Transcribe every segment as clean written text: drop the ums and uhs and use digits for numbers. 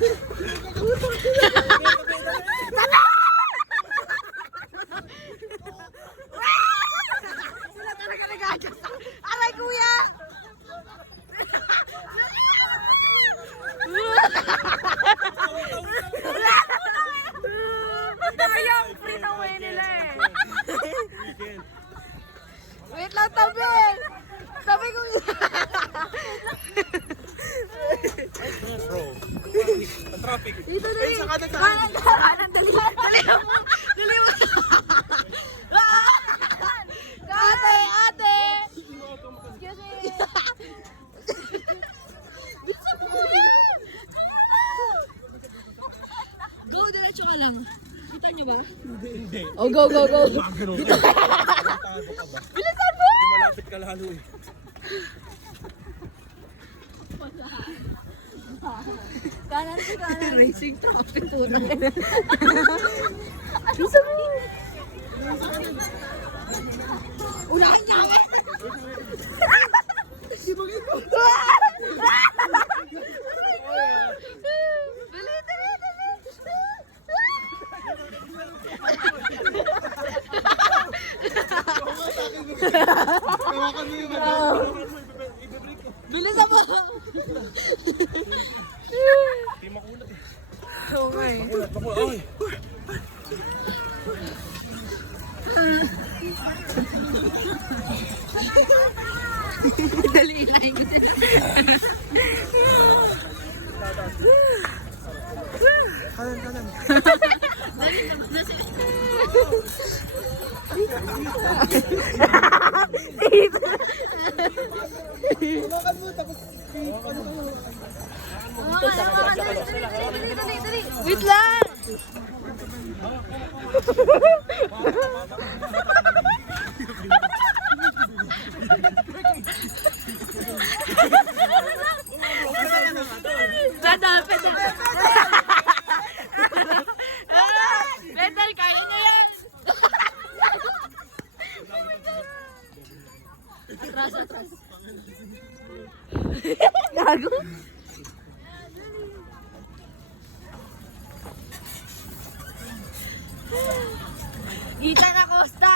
Sila talaga nag-adjust. Aray, kuya! Ito yung free na way nila eh. Wait lang, tabi! Tabi ko yun! Bro, ang traffic. Dito na rin! Kanan, dali mo! Dali mo! Ate! Ate! Excuse me! Bisa mo kuya! Go, diretso ka lang. Kita nyo ba? Hindi. Oh, go, go, go! Bilisan mo! Malapit ka lalo eh. Kanan ko, kanan. Racing traffic to na. Bisa mo! Unahan niya ako! Di ba gito? Dali, dali, dali! Bilisan mo! Hindi makulat eh. Oo nga eh. Makulat. Ay! Dali, ilahin ko sila. Kanan. Wait lang! Pedal, pedal! Pedal, kaya na yan! Atras, atras. Gago. Ethan Acosta.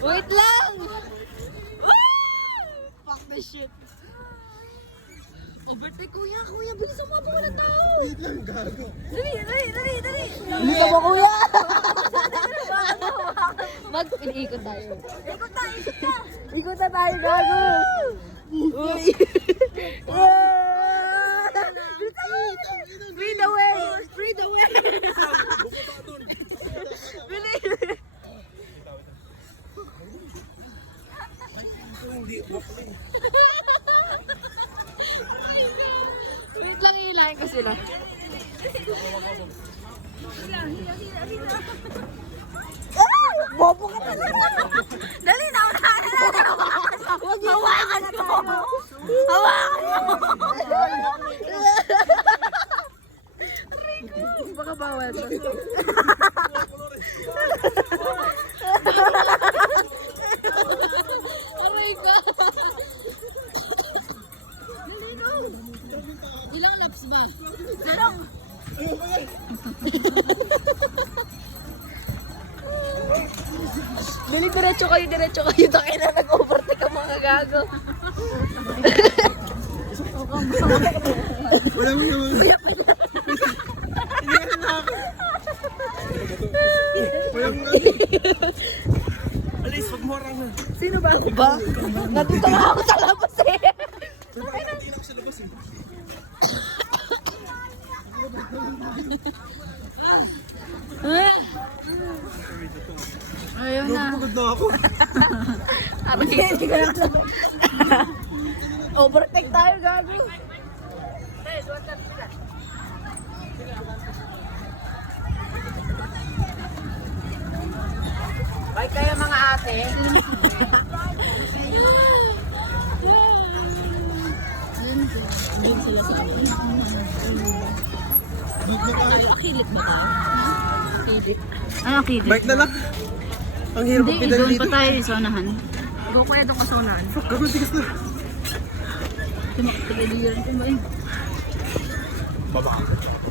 Wait lang. Fuck the shit. Overtake kuya, kuya. Bilisan mo, wala tao. Wait lang, gago. Dali, dali, dali, dali. Bilisan mo kuya! Mag-ikot tayo. Ikot tayo, ikot na. Ikot na tayo, gago! Uy. Free the way. Free the way. Bili. Wait lang, hilahin ko sila. Bobo ka talaga! Dali na, unahan na natin. Hawakan ko. Hawakan mo. Baka bawal to. Aray ko. Ilang laps ba? Sarong. Dili, diretso kayo. Takin na nag-overtake ang mga gago. Wala mo naman. Wala mo Alis, wag mo harangan. Sino ba ako ba? Nandito nga ako sa labas eh. Hindi lang sa labas eh. Ayun na. Pagod na ako. Hindi ka lang overtake tayo, gago. Bye kayo mga ate. Doon sila sa akin. Pakilit ba tayo? Kilit. Ano kilit? Bike na lang. Ang hirap Hindi, magpedal doon dito. pa tayo sa unahan. Go kaya doon ka sa unahan. Fuck, gagawin tigas na. Tumaktigaliran ko ba yun? Baba.